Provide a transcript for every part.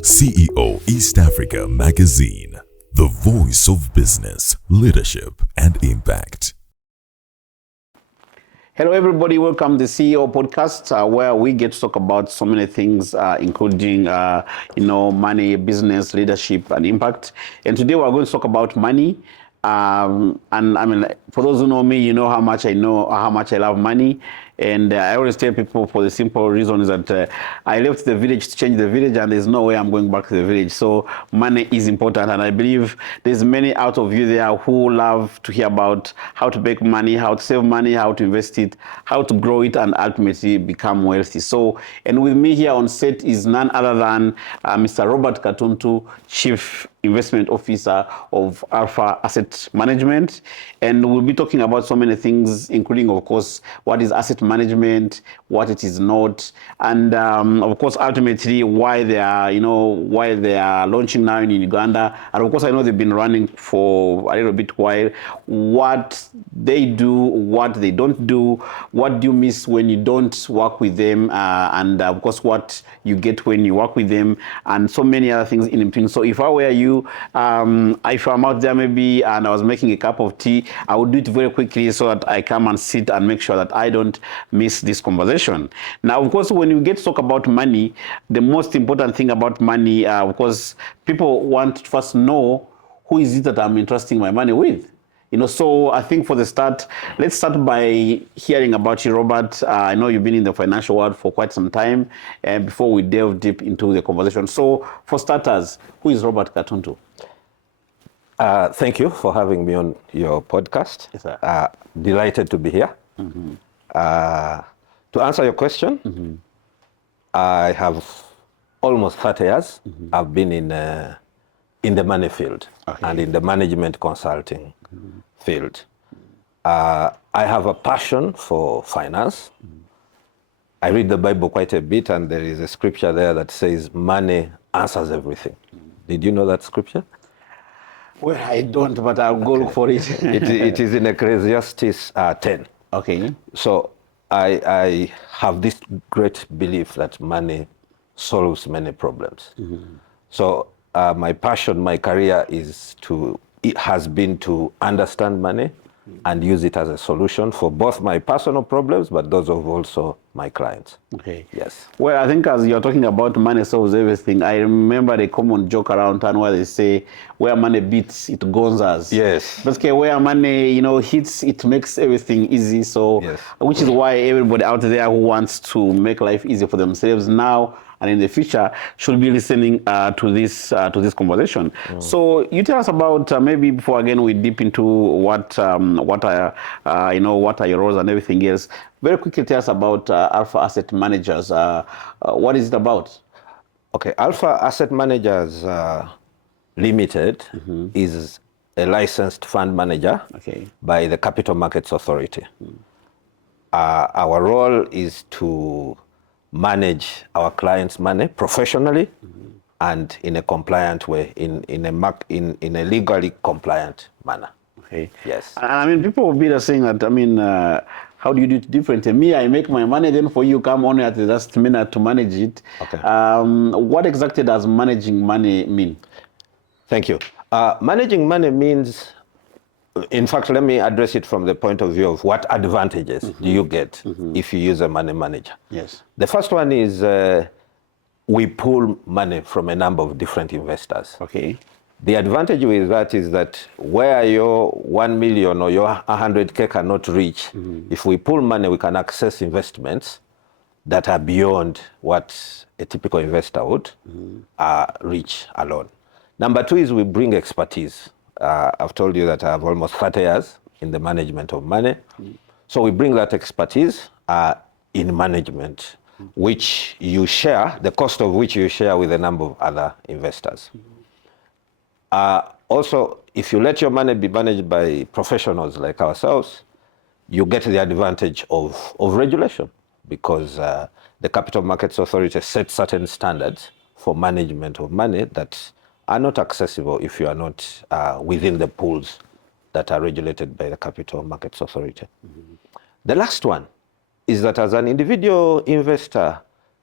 CEO East Africa Magazine, the voice of business, leadership, and impact. Hello, everybody. Welcome to the CEO podcast, where we get to talk about so many things, including, money, business, leadership, and impact. And today we're going to talk about money. And I mean, for those who know me, you know how much I love money. And I always tell people, for the simple reason is that I left the village to change the village, and there's no way I'm going back to the village. So money is important, and I believe there's many out of you there who love to hear about how to make money, how to save money, how to invest it, how to grow it, and ultimately become wealthy. So, and with me here on set is none other than Mr. Robert Katuntu, Chief Investment Officer of Alpha Asset Management. And we'll be talking about so many things, including, of course, what is asset management, what it is not, and of course, ultimately, why they are launching now in Uganda. And of course, I know they've been running for a little bit while. What they do, what they don't do, what do you miss when you don't work with them, and of course, what you get when you work with them, and so many other things in between. So if I were you, if I'm out there maybe and I was making a cup of tea, I would do it very quickly so that I come and sit and make sure that I don't miss this conversation. Now, of course, when you get to talk about money, the most important thing about money, of course, people want to first know, who is it that I'm entrusting my money with? So I think for the start, let's start by hearing about you, Robert. I know you've been in the financial world for quite some time, and before we delve deep into the conversation. So for starters, who is Robert Katuntu? Thank you for having me on your podcast. Yes, sir. Delighted to be here. Mm-hmm. To answer your question, Mm-hmm. I have almost 30 years. Mm-hmm. I've been in the money field and in the management consulting field. I have a passion for finance. I read the Bible quite a bit, and there is a scripture there that says money answers everything. Did you know that scripture? Well, I don't, but I'll go look for it. It is in Ecclesiastes 10. Okay. So I have this great belief that money solves many problems. Mm-hmm. So my passion, my career has been to understand money and use it as a solution for both my personal problems, but those of also my clients. Okay. Yes. Well, I think as you're talking about money solves everything, I remember the common joke around town where they say, where money beats, it gonzas. Yes. Basically, where money, hits, it makes everything easy. So, yes. Which is why everybody out there who wants to make life easy for themselves now and in the future should be listening to this conversation. So you tell us about maybe before again we deep into what are your roles and everything else. Very quickly, tell us about Alpha Asset Managers. What is it about? Okay, Alpha Asset Managers Limited is a licensed fund manager by the Capital Markets Authority. Our role is to manage our clients' money professionally and in a compliant way, in a legally compliant manner. Okay. Yes. I mean, people will be saying that, how do you do it differently? Me, I make my money, then for you come on at the last minute to manage it. Okay. What exactly does managing money mean? Thank you. Managing money means, in fact, let me address it from the point of view of what advantages do you get if you use a money manager. Yes. The first one is we pull money from a number of different investors. Okay. The advantage with that is that where your 1 million or your 100K cannot reach, if we pull money, we can access investments that are beyond what a typical investor would reach alone. Number two is we bring expertise. I've told you that I have almost 30 years in the management of money. So we bring that expertise in management, which you share, the cost of which you share with a number of other investors. Also, if you let your money be managed by professionals like ourselves, you get the advantage of regulation, because the Capital Markets Authority sets certain standards for management of money that are not accessible if you are not within the pools that are regulated by the Capital Markets Authority. The last one is that as an individual investor,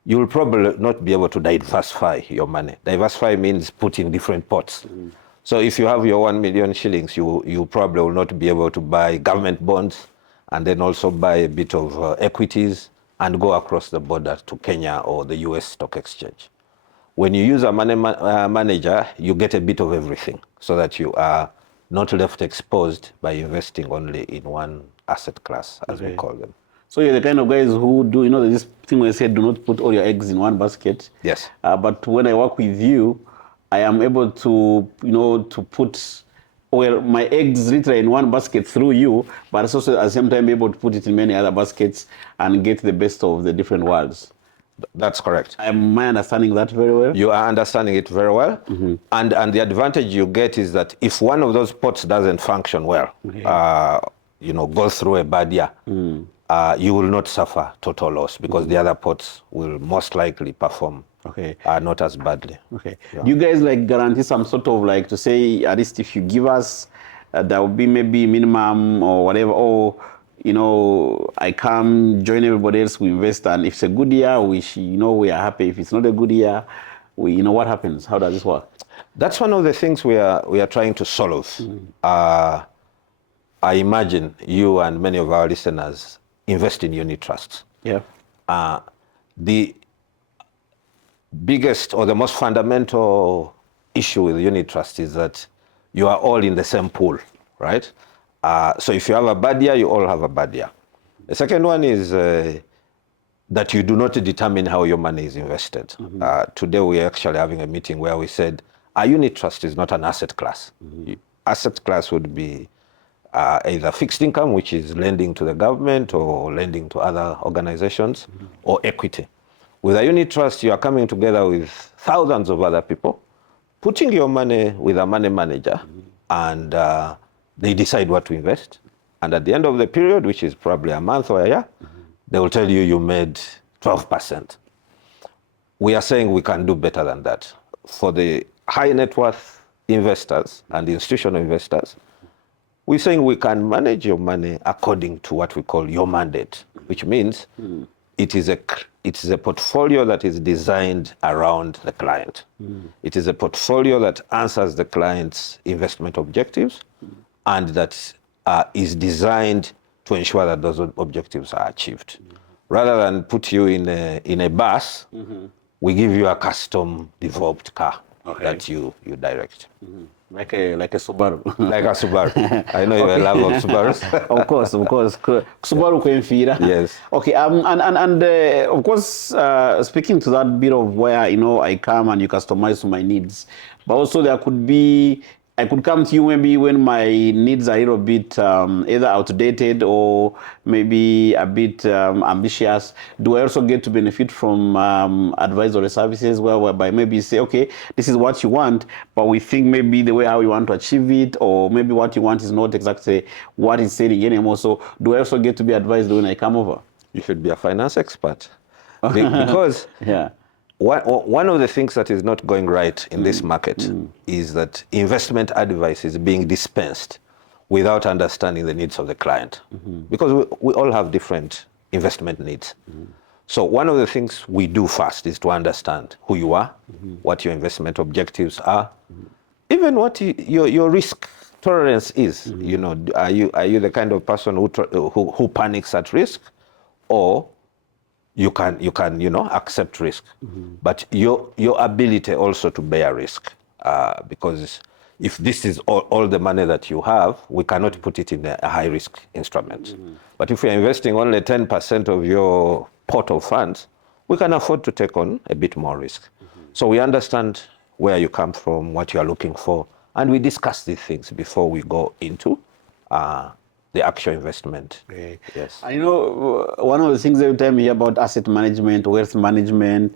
you'll probably not be able to diversify your money. Diversify means put in different pots. So if you have your 1 million shillings, you probably will not be able to buy government bonds and then also buy a bit of equities and go across the border to Kenya or the US Stock Exchange. When you use a money manager, you get a bit of everything so that you are not left exposed by investing only in one asset class, as we call them. So you're the kind of guys who do, this thing where I said, do not put all your eggs in one basket. Yes. But when I work with you, I am able to, to put my eggs literally in one basket through you, but also at the same time be able to put it in many other baskets and get the best of the different worlds. That's correct. Am I understanding that very well? You are understanding it very well. And the advantage you get is that if one of those pots doesn't function well, go through a bad year, you will not suffer total loss because the other pots will most likely perform not as badly. Okay. Yeah. Do you guys guarantee some sort of to say, at least if you give us, there will be maybe minimum or whatever, or I come join everybody else, we invest, and if it's a good year, we are happy. If it's not a good year, what happens? How does this work? That's one of the things we are trying to solve. I imagine you and many of our listeners invest in unit trusts. Yeah. The biggest or the most fundamental issue with unit trust is that you are all in the same pool, right? So if you have a bad year, you all have a bad year. The second one is that you do not determine how your money is invested. Today we are actually having a meeting where we said a unit trust is not an asset class. Asset class would be either fixed income, which is lending to the government or lending to other organizations, or equity. With a unit trust, you are coming together with thousands of other people, putting your money with a money manager, and they decide what to invest. And at the end of the period, which is probably a month or a year, they will tell you made 12%. We are saying we can do better than that. For the high net worth investors and institutional investors, we're saying we can manage your money according to what we call your mandate, which means it is a portfolio that is designed around the client. It is a portfolio that answers the client's investment objectives and that is designed to ensure that those objectives are achieved. Rather than put you in a bus, we give you a custom developed car that you direct. Like a Subaru. Like a Subaru. I know you're a lover of Subarus. Of course. Subaru Kwenfira. Yes. Okay. And of course, speaking to that bit of where I come and you customize to my needs, but also I could come to you maybe when my needs are a little bit either outdated or maybe a bit ambitious. Do I also get to benefit from advisory services whereby maybe you say, okay, this is what you want, but we think maybe the way how you want to achieve it, or maybe what you want is not exactly what is saying anymore. So do I also get to be advised when I come over? You should be a finance expert. Because one of the things that is not going right in this market is that investment advice is being dispensed without understanding the needs of the client. Because we all have different investment needs. So one of the things we do first is to understand who you are, what your investment objectives are, even what your risk tolerance is. Are you the kind of person who panics at risk, or you can accept risk, but your ability also to bear risk, because if this is all the money that you have, we cannot put it in a high risk instrument. But if you're investing only 10% of your pot of funds, we can afford to take on a bit more risk. So we understand where you come from, what you are looking for, and we discuss these things before we go into the actual investment. Okay. Yes. I know one of the things every time you hear about asset management, wealth management,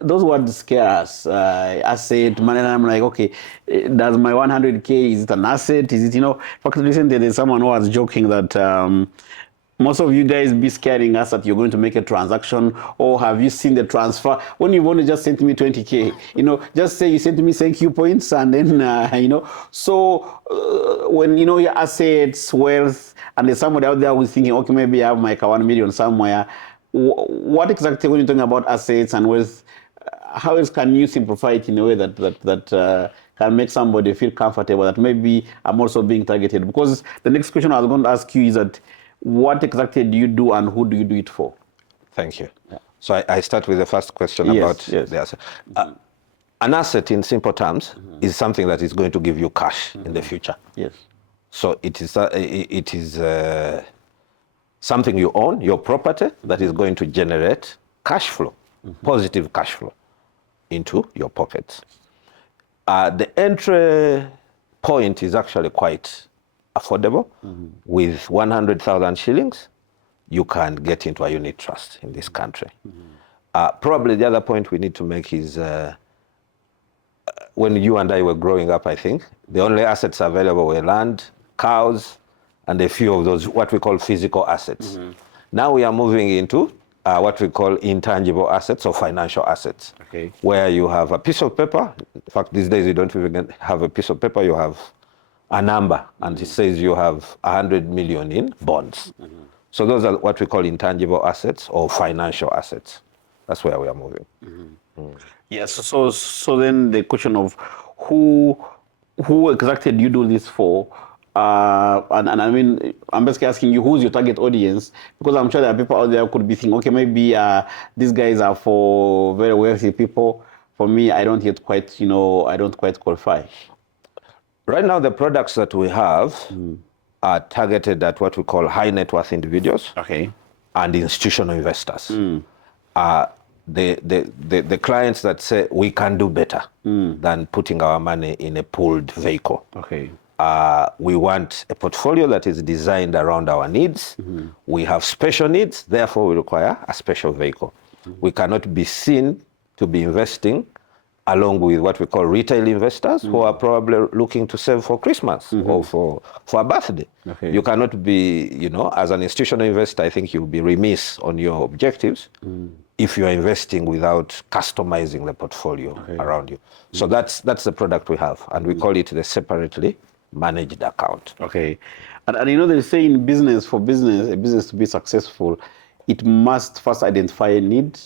those words scare us. Asset management, I'm like, okay, does my 100K, is it an asset? Is it, in fact, recently there's someone who was joking that most of you guys be scaring us that you're going to make a transaction, or have you seen the transfer? When you've only just sent me 20K, just say you sent me thank you points, and then, so when, your assets, wealth, and there's somebody out there who's thinking, okay, maybe I have like 1 million somewhere, what exactly, when you're talking about assets and wealth, how else can you simplify it in a way that can make somebody feel comfortable that maybe I'm also being targeted? Because the next question I was going to ask you is that what exactly do you do and who do you do it for? Thank you. Yeah. So I start with the first question Yes, about yes. the asset. An asset, in simple terms, is something that is going to give you cash in the future. Yes. So it is something you own, your property, that is going to generate cash flow, positive cash flow into your pockets. The entry point is actually quite affordable. With 100,000 shillings, you can get into a unit trust in this country. Probably the other point we need to make is when you and I were growing up, I think, the only assets available were land, cows, and a few of those, what we call physical assets. Now we are moving into what we call intangible assets or financial assets, where you have a piece of paper. In fact, these days you don't even have a piece of paper, you have a number, and it says you have 100 million in bonds. So those are what we call intangible assets or financial assets. That's where we are moving. Yes. So then the question of who exactly do you do this for? And I mean, I'm basically asking you, who's your target audience? Because I'm sure there are people out there who could be thinking, okay, maybe these guys are for very wealthy people. For me, I don't yet quite, I don't quite qualify. Right now, the products that we have are targeted at what we call high net worth individuals and institutional investors. The clients that say we can do better than putting our money in a pooled vehicle. We want a portfolio that is designed around our needs. We have special needs, therefore we require a special vehicle. We cannot be seen to be investing along with what we call retail investors who are probably looking to save for Christmas or for a birthday. You cannot be, as an institutional investor, I think you'll be remiss on your objectives if you are investing without customizing the portfolio around you. So that's the product we have, and we call it the separately managed account. And they say in business, for a business to be successful, it must first identify a need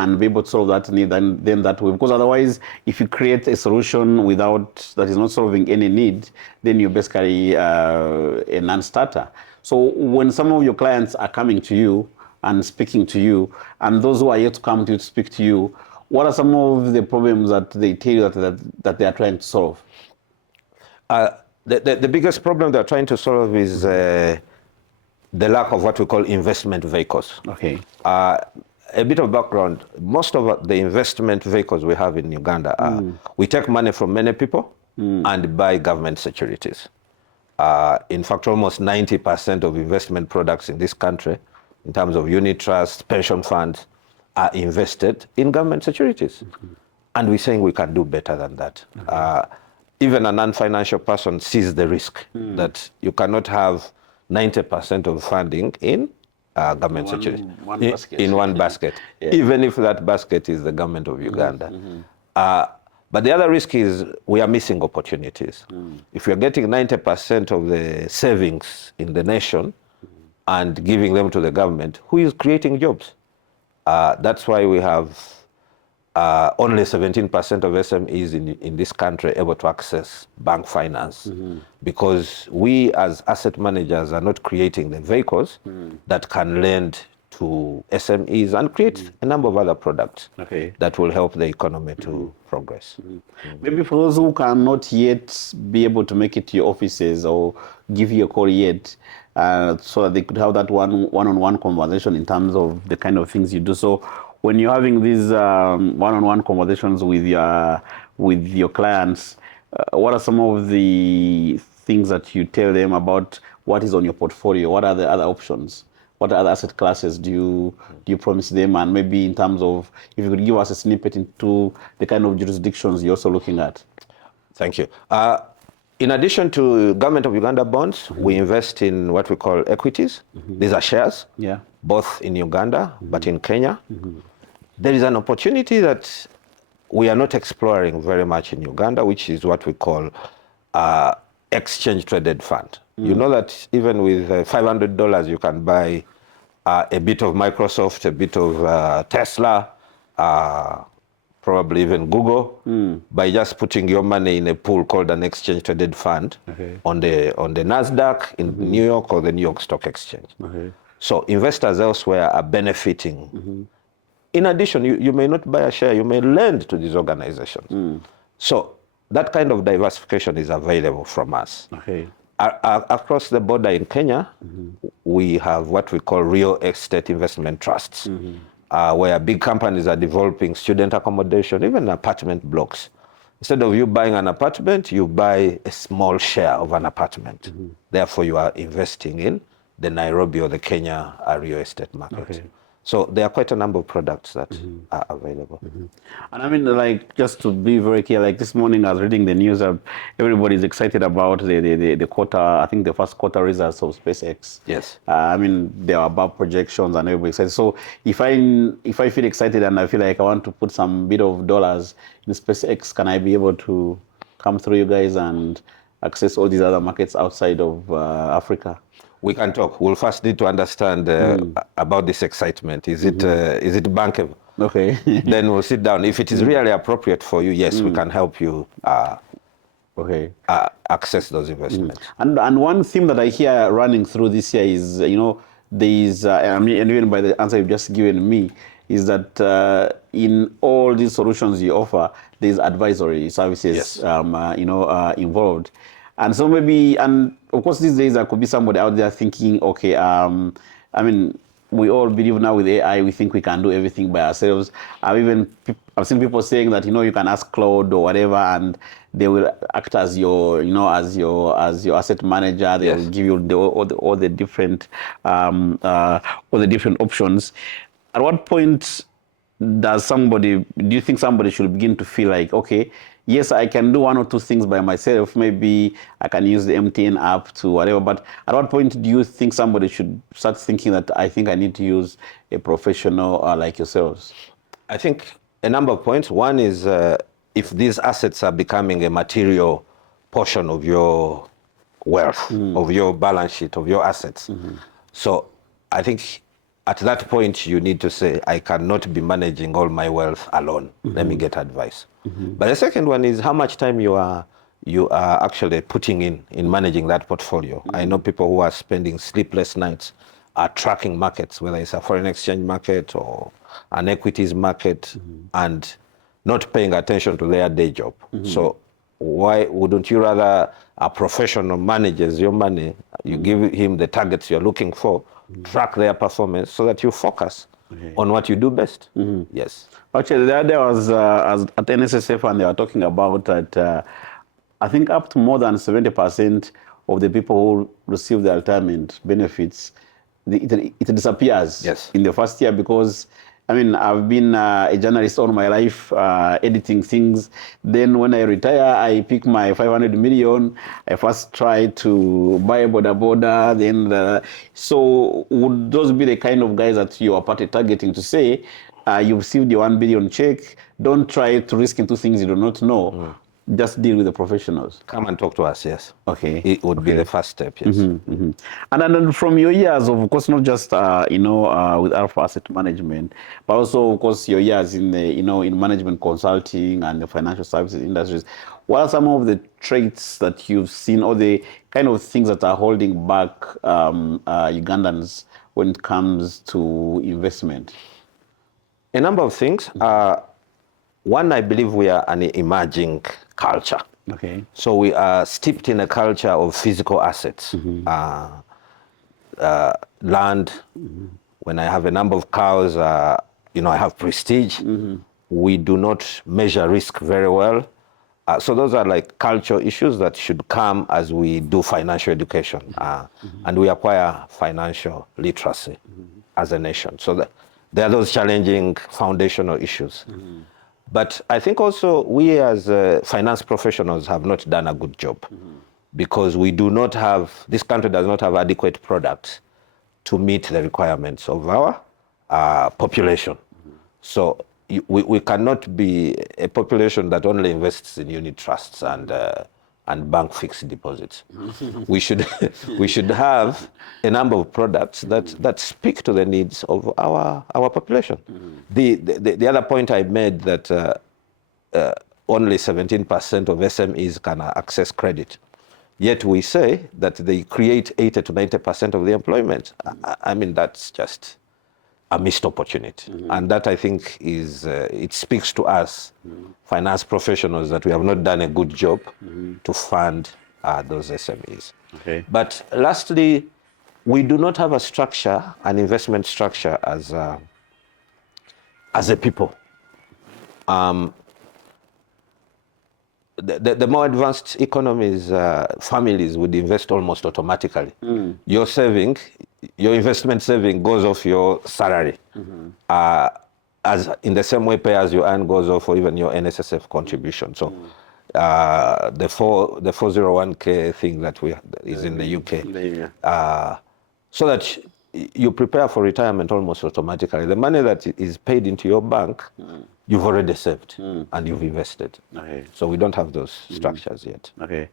and be able to solve that need, and then that way. Because otherwise, if you create a solution that is not solving any need, then you're basically a non-starter. So when some of your clients are coming to you and speaking to you, and those who are yet to come to you to speak to you, what are some of the problems that they tell you that they are trying to solve? The biggest problem they're trying to solve is the lack of what we call investment vehicles. A bit of background, most of the investment vehicles we have in Uganda are, we take money from many people and buy government securities. In fact, almost 90% of investment products in this country, in terms of unit trusts, pension funds, are invested in government securities. And we're saying we can do better than that. Even a non-financial person sees the risk that you cannot have 90% of funding in government securities in one basket, even if that basket is the government of Uganda. But the other risk is we are missing opportunities. If you're getting 90% of the savings in the nation and giving them to the government, who is creating jobs? That's why we have only 17% of SMEs in this country able to access bank finance, because we as asset managers are not creating the vehicles that can lend to SMEs and create a number of other products that will help the economy to progress. Maybe for those who cannot yet be able to make it to your offices or give you a call yet, so that they could have that one-on-one conversation in terms of the kind of things you do. So when you're having these one-on-one conversations with your clients, what are some of the things that you tell them about what is on your portfolio? What are the other options? What other asset classes do you promise them? And maybe in terms of, if you could give us a snippet into the kind of jurisdictions you're also looking at. Thank you. In addition to Government of Uganda bonds, we invest in what we call equities. These are shares, both in Uganda, but in Kenya. There is an opportunity that we are not exploring very much in Uganda, which is what we call exchange traded fund. You know that even with $500, you can buy a bit of Microsoft, a bit of Tesla, probably even Google, by just putting your money in a pool called an exchange-traded fund on the NASDAQ in New York or the New York Stock Exchange. So investors elsewhere are benefiting. In addition, you may not buy a share, you may lend to these organizations. So that kind of diversification is available from us. Across the border in Kenya, we have what we call real estate investment trusts, where big companies are developing student accommodation, even apartment blocks. Instead of you buying an apartment, you buy a small share of an apartment. Therefore, you are investing in the Nairobi or the Kenya real estate market. So there are quite a number of products that are available. And I mean, like, just to be very clear, like this morning I was reading the news, everybody's excited about the quarter, I think the first quarter results of SpaceX. Yes. I mean, they are above projections and everybody's excited. So if I feel excited and I feel like I want to put some bit of dollars in SpaceX, can I be able to come through you guys and access all these other markets outside of Africa? We can talk. We'll first need to understand about this excitement. Is it bankable? Okay. Then we'll sit down. If it is really appropriate for you, yes, we can help you access those investments. And one theme that I hear running through this year is, there is, I mean, and even by the answer you've just given me, is that in all these solutions you offer, there's advisory services, involved. And so maybe, and of course these days there could be somebody out there thinking, okay, I mean, we all believe now with AI, we think we can do everything by ourselves. I've seen people saying that, you can ask Claude or whatever, and they will act as your, as your asset manager. They will give you all the different options. At what point do you think somebody should begin to feel like, okay, yes, I can do one or two things by myself. Maybe I can use the MTN app to whatever. But at what point do you think somebody should start thinking that I think I need to use a professional like yourselves? I think a number of points. One is if these assets are becoming a material portion of your wealth, of your balance sheet, of your assets. So I think at that point, you need to say, I cannot be managing all my wealth alone. Let me get advice. But the second one is how much time you are actually putting in managing that portfolio. I know people who are spending sleepless nights tracking markets, whether it's a foreign exchange market or an equities market, and not paying attention to their day job. So why wouldn't you rather a professional manages your money, you give him the targets you're looking for, track their performance so that you focus on what you do best. Yes. Actually, there was at NSSF, and they were talking about that I think up to more than 70% of the people who receive the retirement benefits, it disappears in the first year because, I mean, I've been a journalist all my life, editing things. Then when I retire, I pick my 500 million. I first try to buy a border. Then, so would those be the kind of guys that you are partly targeting to say, you received your 1 billion check, don't try to risk into things you do not know. Just deal with the professionals. Come and talk to us, yes. Okay. It would be the first step, yes. And then from your years of course, not just, with Alpha Asset Management, but also, of course, your years in the, in management consulting and the financial services industries, what are some of the traits that you've seen or the kind of things that are holding back Ugandans when it comes to investment? A number of things. One, I believe we are an emerging culture. Okay. So we are steeped in a culture of physical assets. Land, when I have a number of cows, I have prestige. We do not measure risk very well. So those are like cultural issues that should come as we do financial education and we acquire financial literacy as a nation. So there are those challenging foundational issues. But I think also we as finance professionals have not done a good job because we do not have, this country does not have adequate products to meet the requirements of our population. So we cannot be a population that only invests in unit trusts and and bank fixed deposits. we should have a number of products that speak to the needs of our population. The other point I made that only 17% of SMEs can access credit. Yet we say that they create 80 to 90% of the employment. I mean, that's just a missed opportunity. And that, I think, is it speaks to us, finance professionals, that we have not done a good job to fund those SMEs. Okay. But lastly, we do not have a structure, an investment structure as a people. The more advanced economies, families would invest almost automatically. Your saving, your investment saving goes off your salary. As in the same way, pay as you earn goes off, or even your NSSF contribution. So the 401k thing that is in the UK, so that you prepare for retirement almost automatically. The money that is paid into your bank, you've already saved and you've invested. Okay. So we don't have those structures yet. Okay.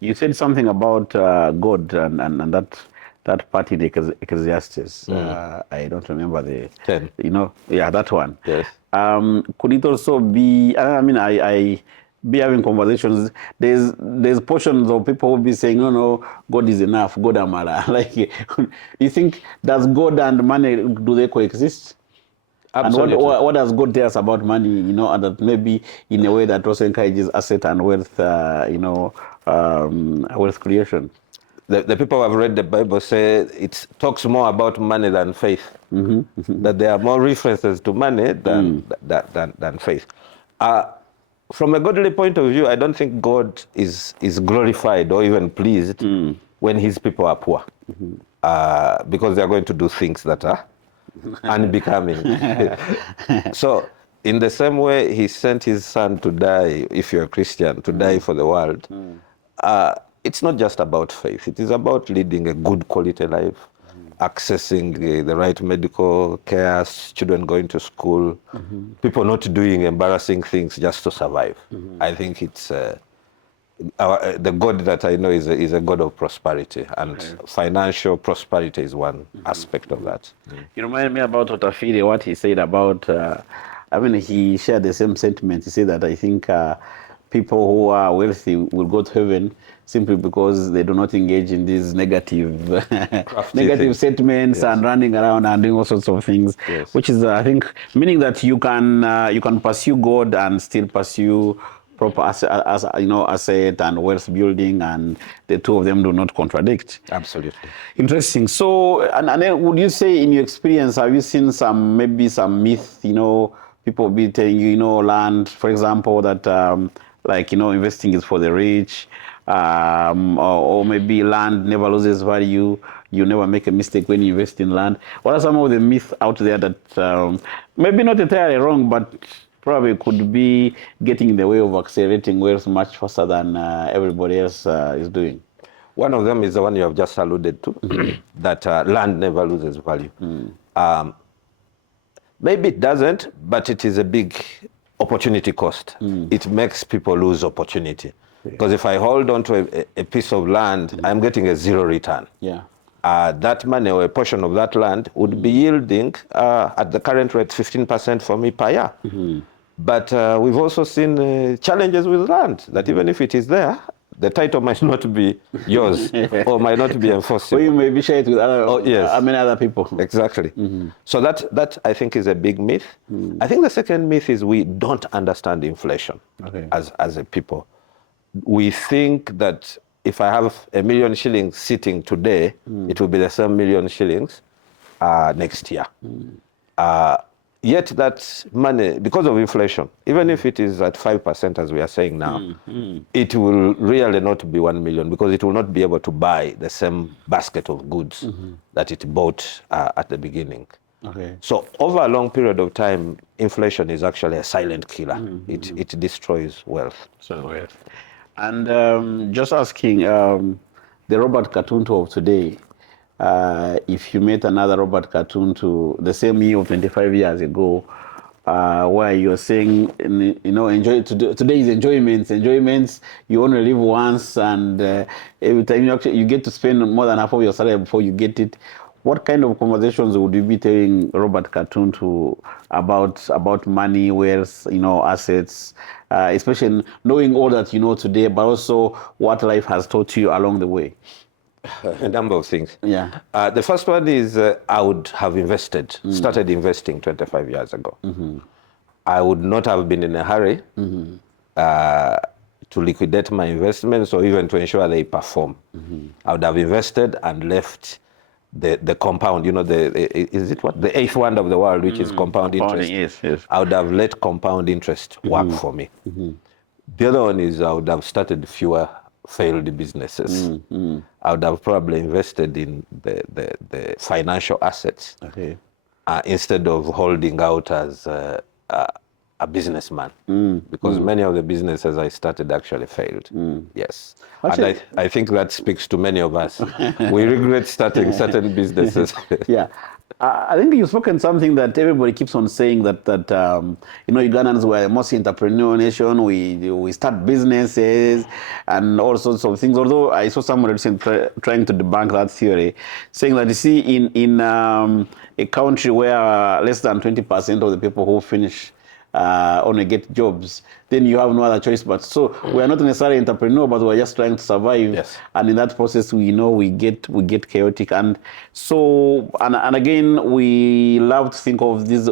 You said something about God and that part in Ecclesiastes. I don't remember the 10. That one. Yes. Could it also be? I mean, I be having conversations. There's portions of people who be saying, no, God is enough. God amara. Like, you think, does God and money, do they coexist? Absolutely. And what does God tell us about money, and that maybe in a way that also encourages asset and wealth, wealth creation? The people who have read the Bible say it talks more about money than faith. That there are more references to money than faith. From a godly point of view, I don't think God is glorified or even pleased when his people are poor, because they are going to do things that are unbecoming. So in the same way he sent his son to die, if you're a Christian, to die for the world, it's not just about faith. It is about leading a good quality life, accessing the right medical care, children going to school, people not doing embarrassing things just to survive. I think it's the God that I know is a God of prosperity, and financial prosperity is one aspect of that. You remind me about Otafire, what he said about, he shared the same sentiment. He said that I think people who are wealthy will go to heaven simply because they do not engage in these negative statements and running around and doing all sorts of things, which is, I think, meaning that you can pursue God and still pursue proper asset and wealth building, and the two of them do not contradict. Absolutely. Interesting. So, and then would you say, in your experience, have you seen some myth, people be telling you, land, for example, that investing is for the rich, or maybe land never loses value, you never make a mistake when you invest in land? What are some of the myths out there that maybe not entirely wrong, but probably could be getting in the way of accelerating wealth much faster than everybody else is doing? One of them is the one you have just alluded to, that land never loses value. Maybe it doesn't, but it is a big opportunity cost. It makes people lose opportunity. Because if I hold on to a piece of land, I'm getting a zero return. Yeah. That money or a portion of that land would be yielding at the current rate 15% for me per year. But we've also seen challenges with land, that even if it is there, the title might not be yours or might not be enforceable. Or you may be shared with many other people. Exactly. So that I think is a big myth. I think the second myth is we don't understand inflation as a people. We think that if I have $1 million shillings sitting today, it will be the same $1 million next year. Yet that money, because of inflation, even if it is at 5%, as we are saying now, it will really not be 1 million, because it will not be able to buy the same basket of goods that it bought at the beginning. So over a long period of time, inflation is actually a silent killer. It destroys wealth. And just asking, the Robert Katuntu of today, if you met another Robert Katuntu the same year or 25 years ago, where you're saying, enjoy today is enjoyments. You only live once, and every time you get to spend more than half of your salary before you get it. What kind of conversations would you be telling Robert Katuntu about money, wealth, assets, especially knowing all that you know today, but also what life has taught you along the way? A number of things. Yeah. The first one is I would have started investing 25 years ago. I would not have been in a hurry to liquidate my investments or even to ensure they perform. I would have invested and left the compound, the eighth wonder of the world, which is compound interest. Yes. I would have let compound interest work for me. The other one is I would have started fewer failed businesses. I would have probably invested in the financial assets instead of holding out as a businessman, because many of the businesses I started actually failed. Yes. Actually, and I think that speaks to many of us. We regret starting certain businesses. Yeah. I think you've spoken something that everybody keeps on saying, that Ugandans were the most entrepreneurial nation. We start businesses and all sorts of things. Although I saw someone recently trying to debunk that theory, saying that, you see, in a country where less than 20% of the people who finish only get jobs, then you have no other choice. But so we are not necessarily entrepreneur, but we're just trying to survive. Yes. And in that process, we get chaotic. And so, and again, we love to think of these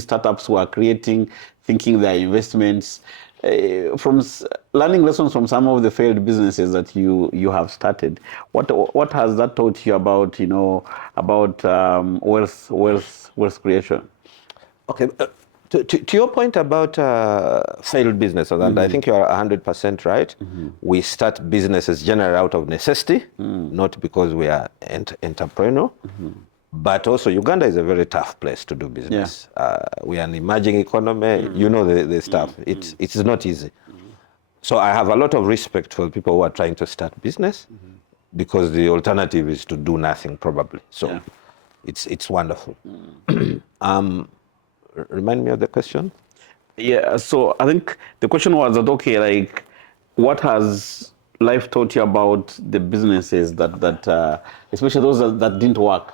startups who are creating, thinking their investments, from learning lessons from some of the failed businesses that you have started. What has that taught you about wealth creation? Okay. To your point about failed businesses, and I think you are 100% right. We start businesses generally out of necessity, not because we are entrepreneurial, but also Uganda is a very tough place to do business. Yeah. We are an emerging economy. You know the stuff. It's not easy. So I have a lot of respect for people who are trying to start business, because the alternative is to do nothing probably. So it's wonderful. Remind me of the question. Yeah, so I think the question was that, okay, like, what has life taught you about the businesses that especially those that didn't work?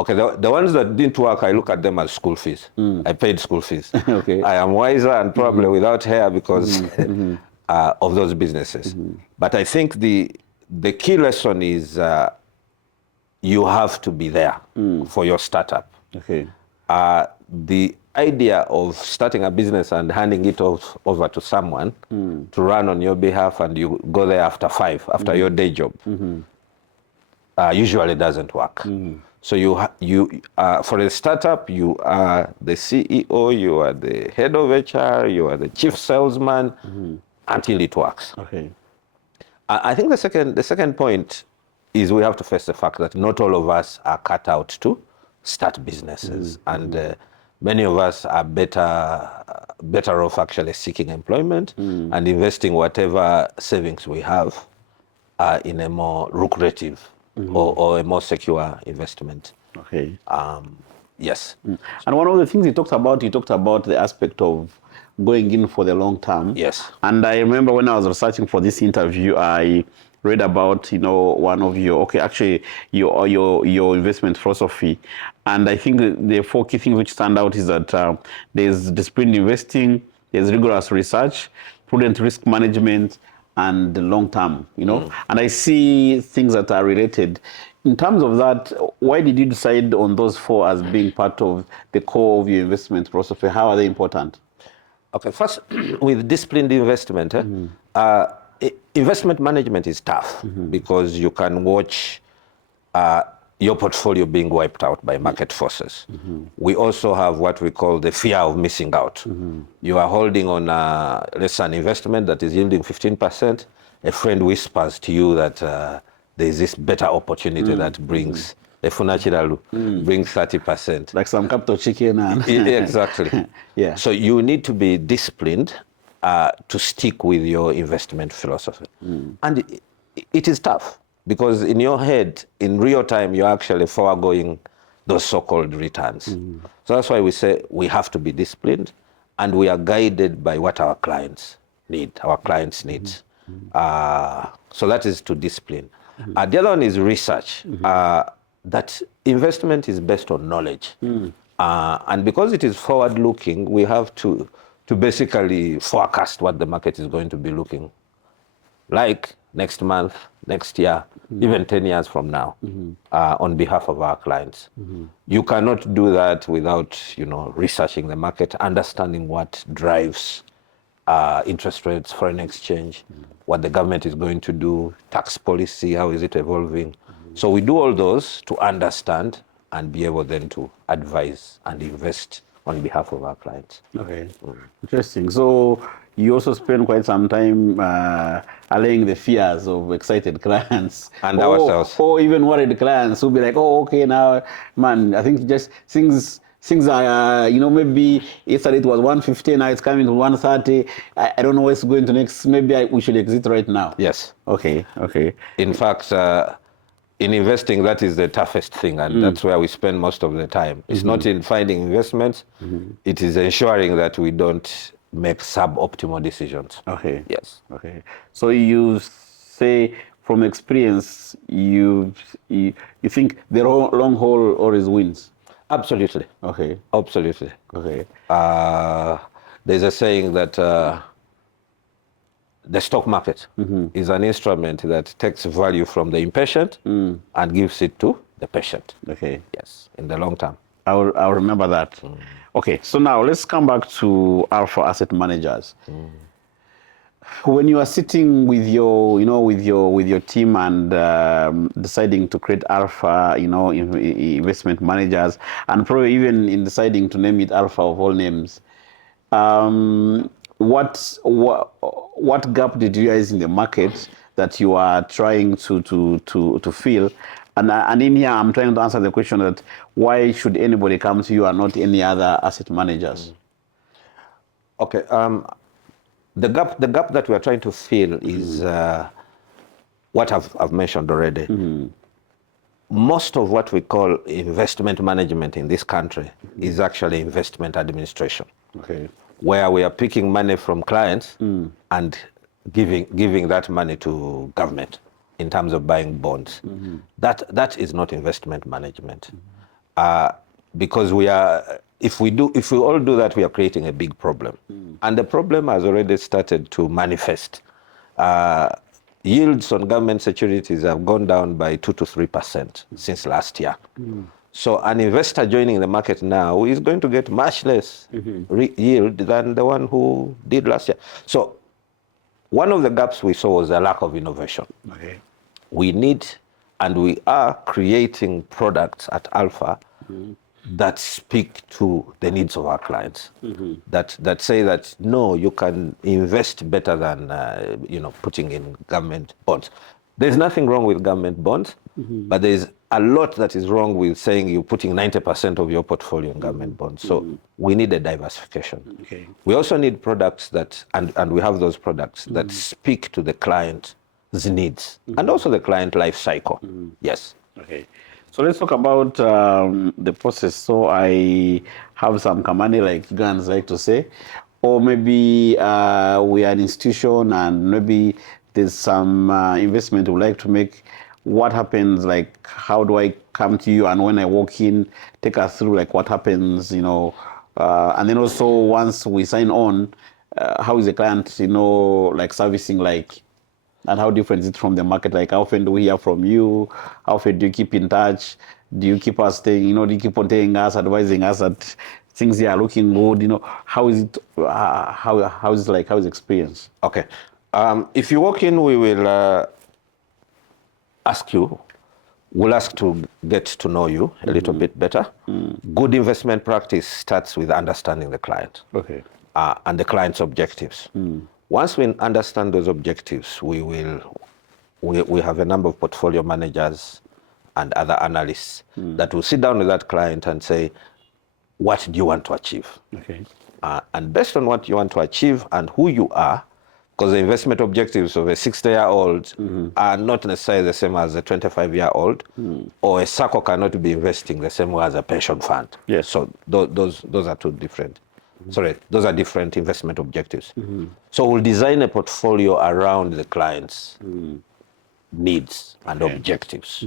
Okay, the ones that didn't work, I look at them as school fees. I paid school fees. Okay. I am wiser and probably without hair because of those businesses. But I think the key lesson is you have to be there for your startup. Okay. The idea of starting a business and handing it over to someone to run on your behalf, and you go there after 5, after your day job, usually doesn't work. So you for a startup, you are the CEO, you are the head of HR, you are the chief salesman until it works. Okay. I think the second point is we have to face the fact that not all of us are cut out to start businesses, and many of us are better off actually seeking employment and investing whatever savings we have in a more lucrative or a more secure investment. Okay. Yes. And one of the things he talked about the aspect of going in for the long term. Yes. And I remember when I was researching for this interview, I read about one of your investment philosophy, and I think the 4 key things which stand out is that there's disciplined investing, there's rigorous research, prudent risk management, and the long term. And I see things that are related. In terms of that, why did you decide on those 4 as being part of the core of your investment philosophy? How are they important? Okay, first, with disciplined investment, investment management is tough because you can watch your portfolio being wiped out by market forces. We also have what we call the fear of missing out. You are holding on, let's say, an investment that is yielding 15%. A friend whispers to you that there's this better opportunity that brings brings 30%. Like some capital chicken. And exactly. Yeah. So you need to be disciplined to stick with your investment philosophy. And it is tough because in your head, in real time, you're actually foregoing those so-called returns. So that's why we say we have to be disciplined, and we are guided by what our clients need, our clients' needs. So that is to discipline. The other one is research. That investment is based on knowledge. And because it is forward-looking, we have to basically forecast what the market is going to be looking like next month, next year, even 10 years from now, on behalf of our clients. You cannot do that without, researching the market, understanding what drives interest rates, foreign exchange, what the government is going to do, tax policy, how is it evolving. So we do all those to understand and be able then to advise and invest on behalf of our clients. Okay, interesting. So you also spend quite some time allaying the fears of excited clients and ourselves, or even worried clients who'll be like, "Oh, okay, now, man, I think just things are, maybe yesterday it was 150, now it's coming to 130. I don't know where it's going to next. Maybe we should exit right now." Yes. Okay. In fact, in investing, that is the toughest thing, and that's where we spend most of the time. It's not in finding investments, it is ensuring that we don't make suboptimal decisions. Okay. Yes. Okay. So you say from experience, you think the long haul always wins? Absolutely. Okay. Absolutely. Okay. There's a saying that the stock market is an instrument that takes value from the impatient and gives it to the patient. Okay. Yes, in the long term. I'll remember that. Okay, so now let's come back to Alpha Asset Managers. When you are sitting with your, with your team and deciding to create Alpha, investment managers, and probably even in deciding to name it Alpha of all names, what gap did you guys in the market that you are trying to fill? And in here, I'm trying to answer the question that why should anybody come to you and not any other asset managers? Okay. The gap that we are trying to fill is what I've mentioned already. Most of what we call investment management in this country is actually investment administration. Okay. Where we are picking money from clients and giving that money to government in terms of buying bonds. That is not investment management. Because if we all do that, we are creating a big problem. And the problem has already started to manifest. Yields on government securities have gone down by 2 to 3% since last year. So an investor joining the market now is going to get much less yield than the one who did last year. So one of the gaps we saw was a lack of innovation. Okay. We need, and we are creating products at Alpha that speak to the needs of our clients. That say that, no, you can invest better than putting in government bonds. There's nothing wrong with government bonds, but there's a lot that is wrong with saying you're putting 90% of your portfolio in government bonds. So we need a diversification. Okay. We also need products that, and we have those products that speak to the client's needs and also the client life cycle. Yes. Okay. So let's talk about the process. So I have some kamani, like Ugandans like to say, or maybe we are an institution and maybe there's some investment we'd like to make. What happens, like how do I come to you, and when I walk in, take us through like what happens, and then also once we sign on, how is the client, like servicing, like, and how different is it from the market? Like how often do we hear from you? How often do you keep in touch? Do you keep us staying, do you keep on telling us, advising us that things here are looking good? How is it, how is the experience? Okay. If you walk in, we will we'll ask to get to know you a little bit better. Good investment practice starts with understanding the client. Okay. And the client's objectives. Once we understand those objectives, we have a number of portfolio managers and other analysts that will sit down with that client and say, what do you want to achieve? Okay. And based on what you want to achieve and who you are, because the investment objectives of a 60-year-old are not necessarily the same as a 25-year-old, or a SACCO cannot be investing the same way as a pension fund. Yes. So those are two different. Sorry, those are different investment objectives. So we'll design a portfolio around the client's needs and objectives.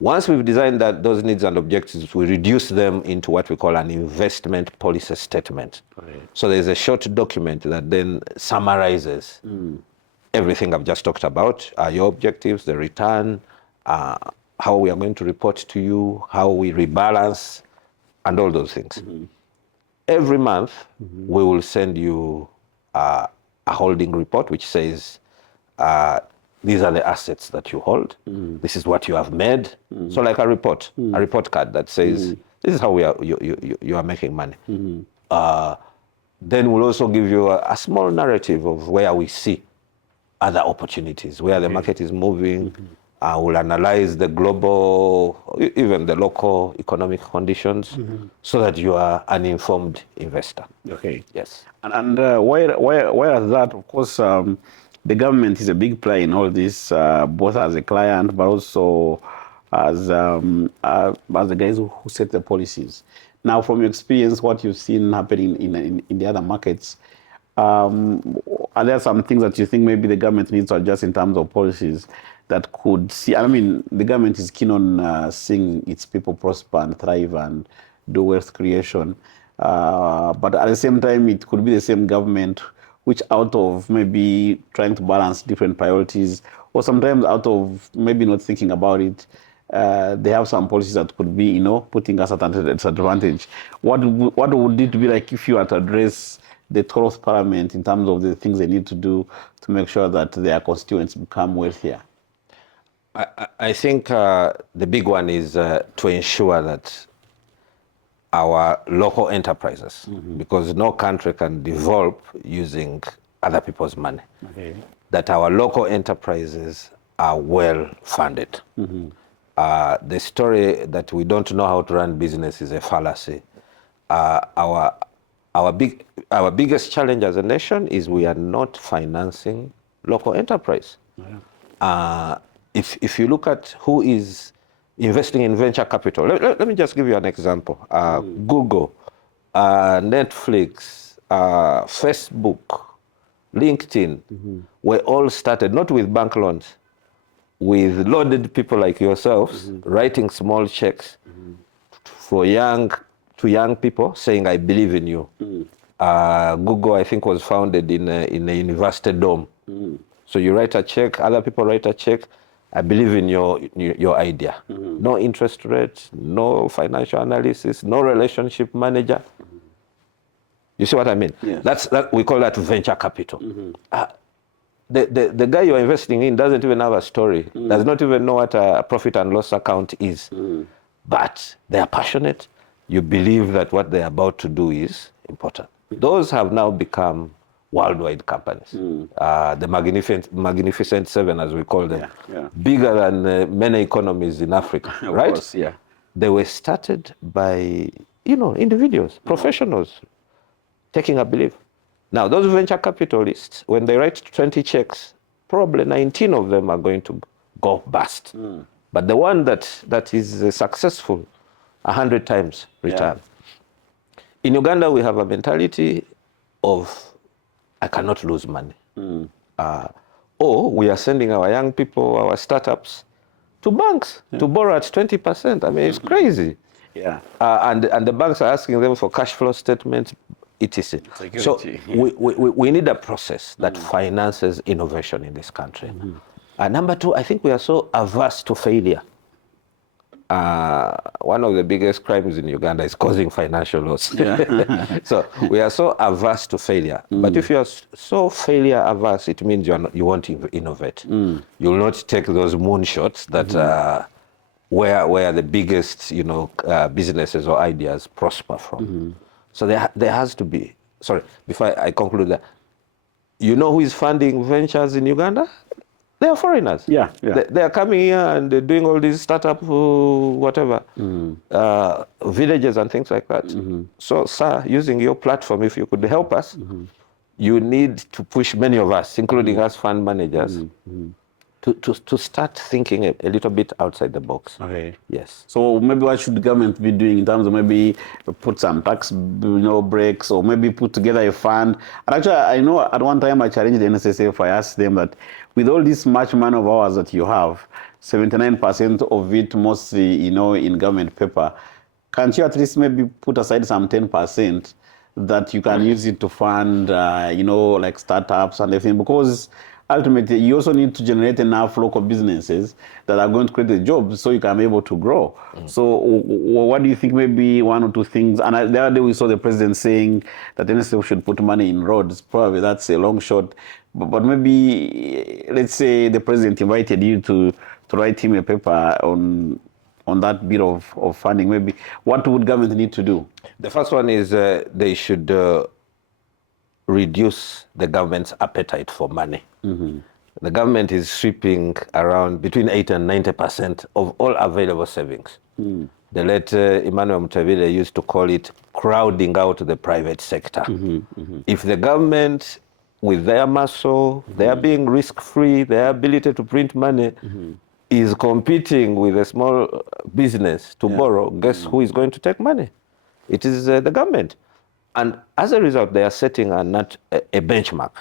Once we've designed those needs and objectives, we reduce them into what we call an investment policy statement. So there's a short document that then summarizes everything I've just talked about, your objectives, the return, how we are going to report to you, how we rebalance, and all those things. Every month, we will send you a holding report which says, these are the assets that you hold. This is what you have made. So like a report card that says, this is how you are making money. Then we'll also give you a small narrative of where we see other opportunities, where the market is moving. We'll analyze the global, even the local economic conditions, so that you are an informed investor. Okay. Yes. And where that, of course, the government is a big player in all this, both as a client, but also as the guys who set the policies. Now, from your experience, what you've seen happening in the other markets, are there some things that you think maybe the government needs to adjust in terms of policies that could see? I mean, the government is keen on seeing its people prosper and thrive and do wealth creation. But at the same time, it could be the same government which, out of maybe trying to balance different priorities, or sometimes out of maybe not thinking about it, they have some policies that could be, putting us at a disadvantage. What would it be like if you had to address the 12th Parliament in terms of the things they need to do to make sure that their constituents become wealthier? I think the big one is to ensure that our local enterprises, because no country can develop using other people's money, that our local enterprises are well funded. The story that we don't know how to run business is a fallacy. Our biggest challenge as a nation is we are not financing local enterprise. If you look at who is investing in venture capital, let me just give you an example. Google, Netflix, Facebook, LinkedIn were all started not with bank loans, with loaded people like yourselves writing small checks for young people saying, I believe in you. Google, I think, was founded in a university dorm. So you write a check, other people write a check, I believe in your idea. No interest rate, no financial analysis, no relationship manager. You see what I mean? Yes. We call that venture capital. The guy you're investing in doesn't even have a story, does not even know what a profit and loss account is. But they are passionate. You believe that what they're about to do is important. Those have now become worldwide companies. The Magnificent Seven, as we call them, bigger than many economies in Africa, right? Of course, yeah. They were started by, individuals, professionals, taking a belief. Now, those venture capitalists, when they write 20 checks, probably 19 of them are going to go bust. But the one that is successful, 100 times return. In Uganda, we have a mentality of, I cannot lose money. Or we are sending our young people, our startups, to banks to borrow at 20%. I mean, it's crazy. And the banks are asking them for cash flow statements, etc. So we need a process that finances innovation in this country. Number two, I think we are so averse to failure. One of the biggest crimes in Uganda is causing financial loss. So we are so averse to failure. But if you are so failure averse, it means you won't innovate. You will not take those moonshots that where the biggest businesses or ideas prosper from. So there has to be. Sorry, before I conclude that, you know who is funding ventures in Uganda? They are foreigners. They are coming here and they're doing all these startup, whatever, villages and things like that. So, sir, using your platform, if you could help us, you need to push many of us, including us fund managers, to start thinking a little bit outside the box. Okay. Yes. So maybe what should the government be doing in terms of maybe put some tax, breaks, or maybe put together a fund? And actually, I know at one time I challenged the NSSF. I asked them that with all this much money of ours that you have, 79% of it mostly, in government paper, can't you at least maybe put aside some 10% that you can use it to fund, like startups and everything? Because ultimately, you also need to generate enough local businesses that are going to create the jobs so you can be able to grow. So what do you think maybe one or two things? And the other day we saw the president saying that NSF should put money in roads. Probably that's a long shot. But maybe, let's say the president invited you to write him a paper on that bit of funding. Maybe what would government need to do? The first one is they should reduce the government's appetite for money. The government is sweeping around between 80 and 90% of all available savings. The late Emmanuel Mutavile used to call it crowding out the private sector. If the government, with their muscle, their being risk-free, their ability to print money, is competing with a small business to borrow, guess who is going to take money? It is the government. And as a result, they are setting a benchmark.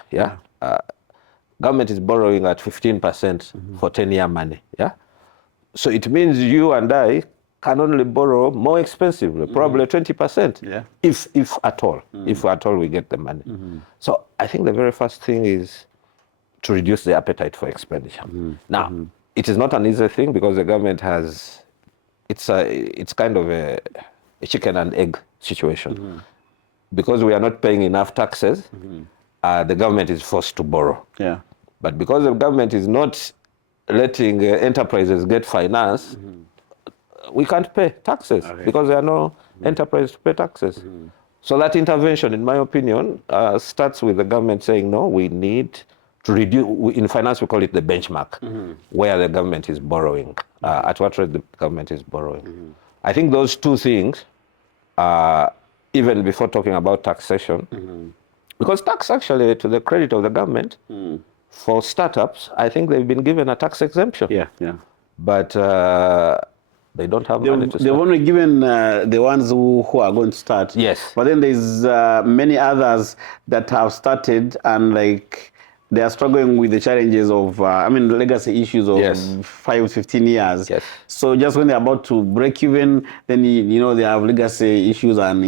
Government is borrowing at 15% for 10-year money. So it means you and I can only borrow more expensively, probably 20%, if at all, if at all we get the money. So I think the very first thing is to reduce the appetite for expenditure. Now, it is not an easy thing because the government has, it's kind of a chicken and egg situation. Because we are not paying enough taxes, the government is forced to borrow. But because the government is not letting enterprises get finance, we can't pay taxes because there are no enterprises to pay taxes. So that intervention, in my opinion, starts with the government saying, no, we need to reduce, in finance we call it the benchmark, where the government is borrowing, at what rate the government is borrowing. I think those two things, even before talking about taxation, because tax actually, to the credit of the government, for startups, I think they've been given a tax exemption. But they don't have money to start. They've only given the ones who are going to start. Yes. But then there's many others that have started and they are struggling with the challenges of, legacy issues of 5-15 years. So just when they're about to break even, then, they have legacy issues and,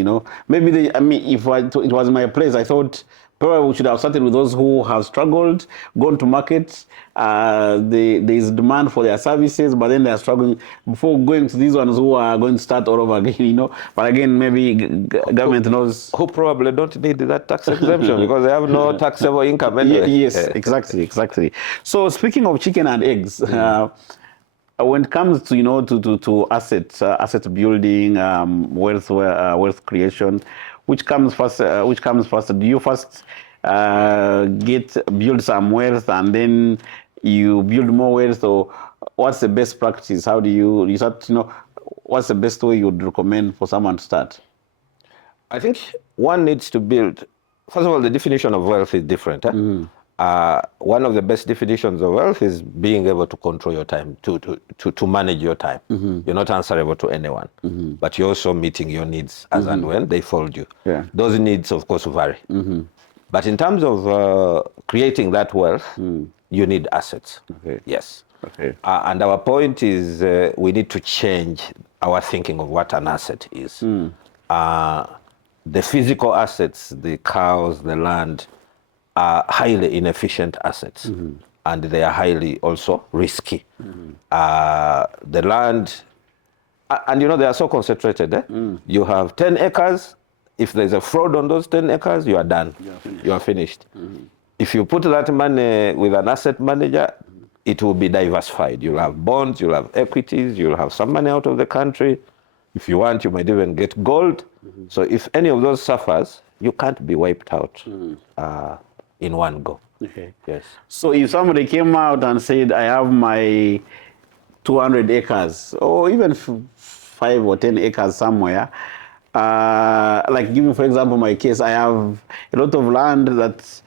maybe if it was my place, I thought probably we should have started with those who have struggled, gone to market. There is demand for their services, but then they are struggling before going to these ones who are going to start all over again, But again, maybe government knows. Who probably don't need that tax exemption because they have no taxable income anyway. Yes, exactly. So speaking of chicken and eggs, when it comes to to asset building, wealth creation, which comes first? Do you first build some wealth and then you build more wealth, or what's the best practice? How do you start? What's the best way you would recommend for someone to start? I think one needs to build. First of all, the definition of wealth is different. One of the best definitions of wealth is being able to control your time, to manage your time. You're not answerable to anyone, but you're also meeting your needs as and when they fold you. Those needs, of course, vary. But in terms of creating that wealth, you need assets. Yes. And our point is we need to change our thinking of what an asset is. The physical assets, the cows, the land, are highly inefficient assets, and they are highly also risky. The land, and they are so concentrated. You have 10 acres. If there's a fraud on those 10 acres, you are done. You are finished. If you put that money with an asset manager, it will be diversified. You'll have bonds, you'll have equities, you'll have some money out of the country. If you want, you might even get gold. So if any of those suffers, you can't be wiped out in one go. Yes. So if somebody came out and said, I have my 200 acres, or even 5 or 10 acres somewhere, like give me, for example, my case, I have a lot of land that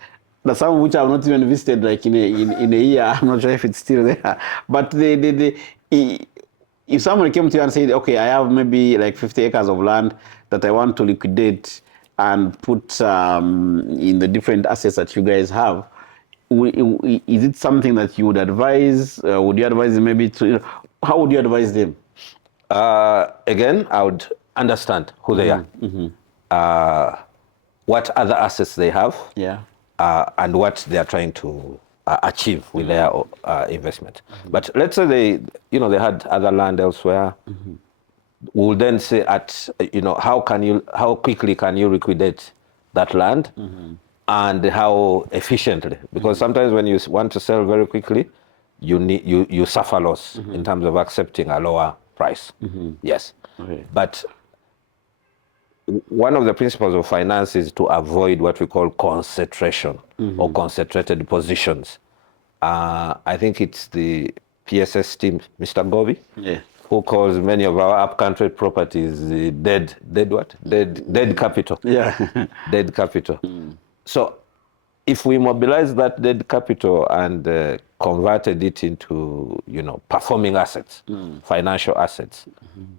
some of which I have not even visited, like in a year. I'm not sure if it's still there. But if someone came to you and said, okay, I have maybe like 50 acres of land that I want to liquidate and put in the different assets that you guys have, is it something that you would advise? Would you advise them maybe to, how would you advise them? Again, I would understand who they are, what other assets they have, Yeah. and what they are trying to achieve with their investment. But let's say they had other land elsewhere. We'll then say how quickly can you liquidate that land, and how efficiently? Because sometimes when you want to sell very quickly, you suffer loss in terms of accepting a lower price. Yes, Okay. but one of the principles of finance is to avoid what we call concentration or concentrated positions. I think it's the PSS team, Mr. Gobi, who calls many of our upcountry properties dead capital. Yeah. Dead capital. So if we mobilize that dead capital and converted it into performing assets, financial assets,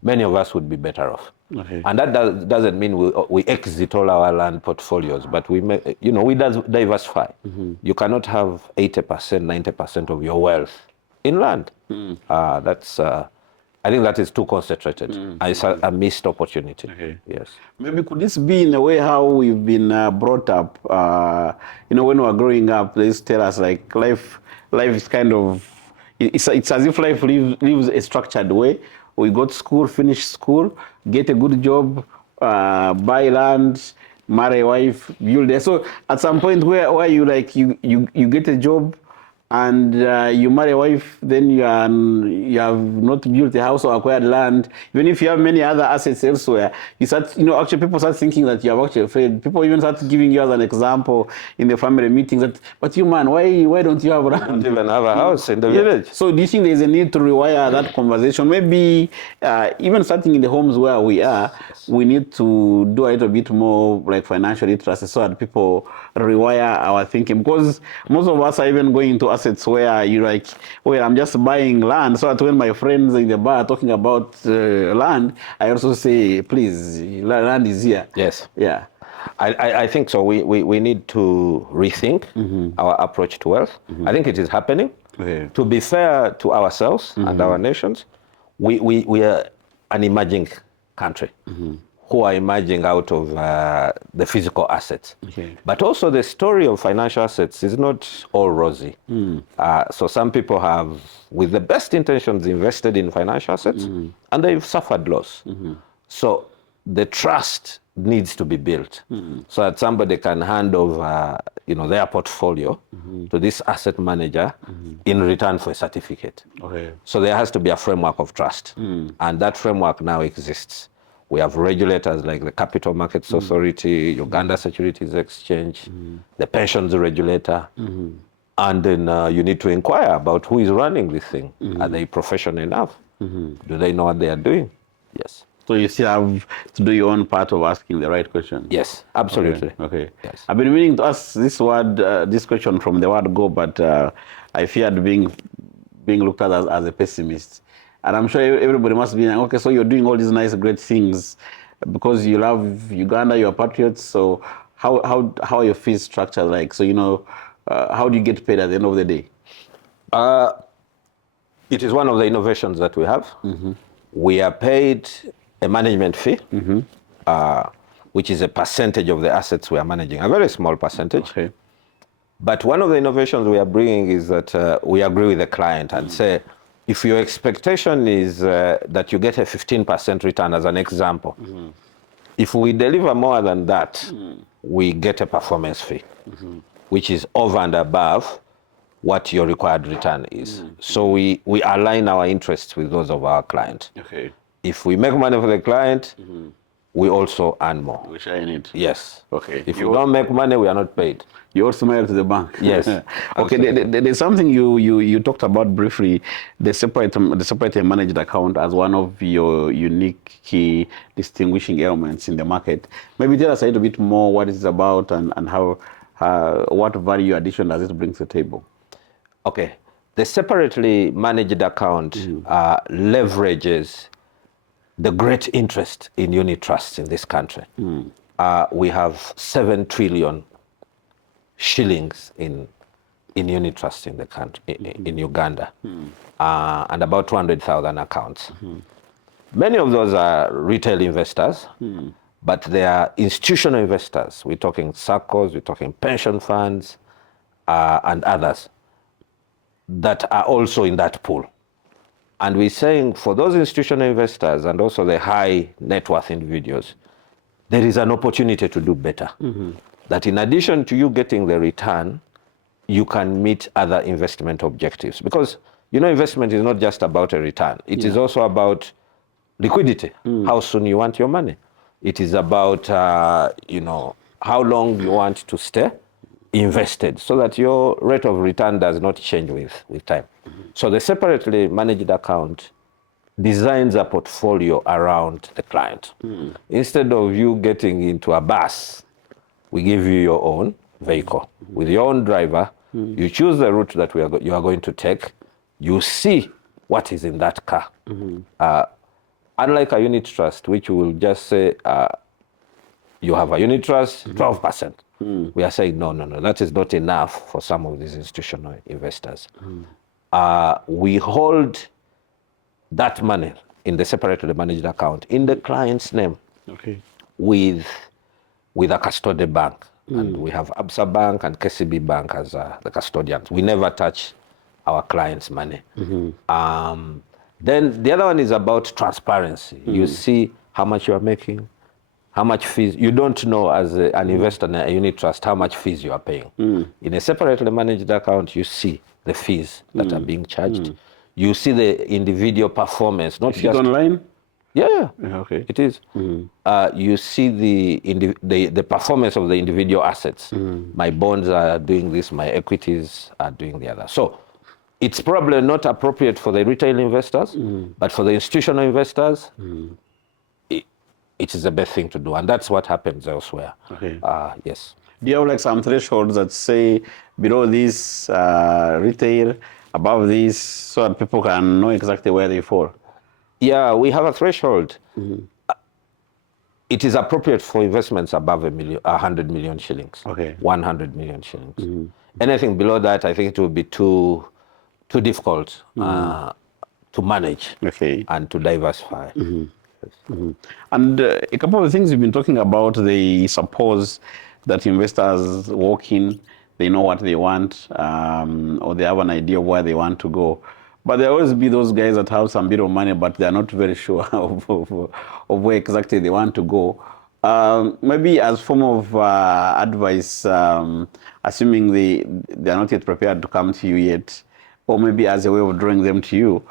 many of us would be better off. Okay. And that doesn't mean we exit all our land portfolios, but we diversify. You cannot have 80%, 90% of your wealth in land. I think that is too concentrated. It's a missed opportunity. Okay. Yes. Maybe could this be in a way how we've been brought up? When we were growing up, they used to tell us like life is kind of, it's as if life lives a structured way. We go to school, finish school, get a good job, buy land, marry a wife, build it. So at some point where you like you get a job and you marry a wife, then you have not built a house or acquired land. Even if you have many other assets elsewhere, you start, actually people start thinking that you have actually failed. People even start giving you as an example in the family meetings that, but you man, why don't you have land? Don't even have a house in the village. So do you think there's a need to rewire that conversation? Maybe even starting in the homes where we are, we need to do a little bit more like financial literacy so that people rewire our thinking, because most of us are even going into assets where you're like, well, I'm just buying land, so that when my friends in the bar are talking about land, I also say, please, land is here. Yes. Yeah. I think so. We need to rethink our approach to wealth. I think it is happening. Okay. To be fair to ourselves and our nations, we are an emerging country who are emerging out of the physical assets. Okay. But also the story of financial assets is not all rosy. So some people have, with the best intentions, invested in financial assets and they've suffered loss. So the trust needs to be built so that somebody can hand over their portfolio to this asset manager in return for a certificate. Okay. So there has to be a framework of trust, and that framework now exists. We have regulators like the Capital Markets Authority, Uganda Securities Exchange, the pensions regulator, and then you need to inquire about who is running this thing. Are they professional enough? Do they know what they are doing? Yes. So you still have to do your own part of asking the right question. Yes, absolutely. Okay. Yes. I've been meaning to ask this question from the word go, but I feared being looked at as a pessimist. And I'm sure everybody must be like, okay, so you're doing all these nice, great things because you love Uganda, you're patriots. So how are your fees structured like? So, how do you get paid at the end of the day? It is one of the innovations that we have. We are paid a management fee, which is a percentage of the assets we are managing, a very small percentage. Okay. But one of the innovations we are bringing is that we agree with the client and say, if your expectation is that you get a 15% return, as an example, if we deliver more than that, we get a performance fee, which is over and above what your required return is. So we align our interests with those of our client. Okay. If we make money for the client, we also earn more. We share in it. Yes. Okay. If we don't make money, we are not paid. You also mail to the bank. Yes. Okay. There's something you talked about briefly, the separate and managed account as one of your unique key distinguishing elements in the market. Maybe tell us a little bit more what it's about and how what value addition does it bring to the table. Okay. The separately managed account leverages the great interest in unit trusts in this country. We have 7 trillion shillings in unit trusts in the country, in Uganda, and about 200,000 accounts. Many of those are retail investors, but they are institutional investors. We're talking SACCOs, we're talking pension funds, and others that are also in that pool. And we're saying for those institutional investors and also the high net worth individuals, there is an opportunity to do better. That in addition to you getting the return, you can meet other investment objectives. Because, you know, investment is not just about a return. It is also about liquidity, how soon you want your money. It is about, you know, how long you want to stay invested so that your rate of return does not change with time. So the separately managed account designs a portfolio around the client. Instead of you getting into a bus, we give you your own vehicle with your own driver. You choose the route that you are going to take. You see what is in that car. Unlike a unit trust, which will just say, you have a unit trust, 12%. We are saying, no, that is not enough for some of these institutional investors. We hold that money in the separately managed account in the client's name with a custodian bank. And we have Absa Bank and KCB Bank as the custodians. We never touch our clients' money. Then the other one is about transparency. You see how much you are making, how much fees. You don't know as an investor in a unit trust how much fees you are paying. In a separately managed account, you see the fees that are being charged. You see the individual performance, not Is just it online? Yeah, Okay. it is. You see the performance of the individual assets. My bonds are doing this, my equities are doing the other. So it's probably not appropriate for the retail investors, but for the institutional investors, it is the best thing to do. And that's what happens elsewhere. Okay. Yes. Do you have like some thresholds that say below this retail, above this, so that people can know exactly where they fall? Yeah, we have a threshold. It is appropriate for investments above 100 million shillings. Okay. 100 million shillings. Anything below that, I think it will be too difficult to manage and to diversify. And a couple of things you've been talking about, they suppose that investors walk in, they know what they want, or they have an idea of where they want to go. But there always be those guys that have some bit of money, but they're not very sure of where exactly they want to go. Maybe as form of advice, assuming they're not yet prepared to come to you yet, or maybe as a way of drawing them to you,